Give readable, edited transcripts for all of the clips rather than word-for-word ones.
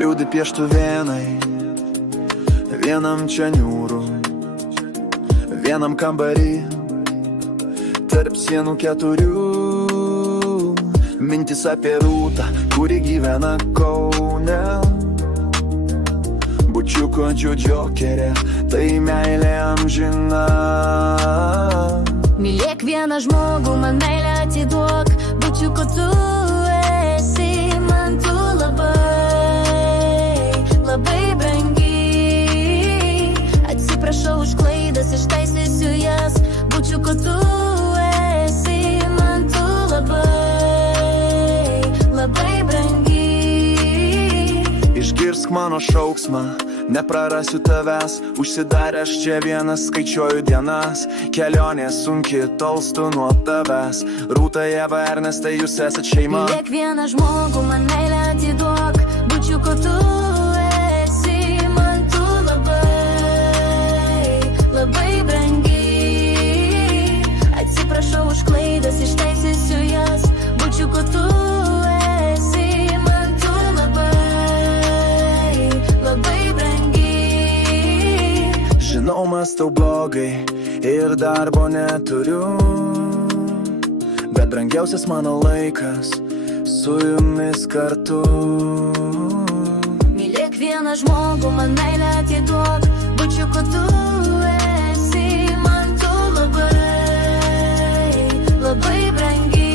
liūdi pieštuvėnai, vienam čia niūrų, vienam kambarį, tarp sienų 4. Mintis apie Rūtą, kuri gyvena Kaune. Bučiuko džiokerė, tai meilė amžina. Mylėk vieną žmogų, man meilę atiduok. Bučiuko tu esi, man tu labai, labai brangi. Atsiprašau už klaidas, ištaisysiu jas. Bučiuko tu esi, man tu labai, labai brangi. Išgirsk mano šauksmą, neprarasiu tavęs. Užsidaręs čia vienas, skaičiuoju dienas. Kelionė sunki, tolstu nuo tavęs. Rūta, Eva, Ernestai, jūs esat šeima. Mylėk vieną žmogų, man meilę atiduok. Bučiuko tu esi, man tu labai, labai brangi. Atsiprašau už klaidas, ištaisysiu jas. Bučiuko tu esi, man tu labai, labai brangi. Žinau, mąstau blogai ir darbo neturiu, bet brangiausias mano laikas su jumis kartu. Mylėk vieną žmogų, man meilę atiduok. Bučiuko tu esi, man tu labai, labai brangi.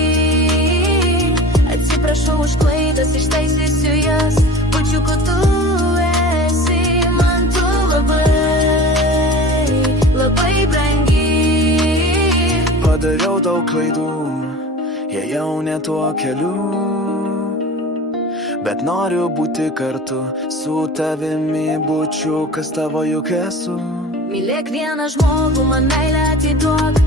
Atsiprašau už klaidas, ištaisysiu jas. Bučiuko tu esi, man tu labai, labai brangi. Padariau daug klaidų, ėjau ne tuo keliu, bet noriu būti kartu su tavimi. Bučiukas tavo juk esu. Mylėk vieną žmogų, man meilę atiduok.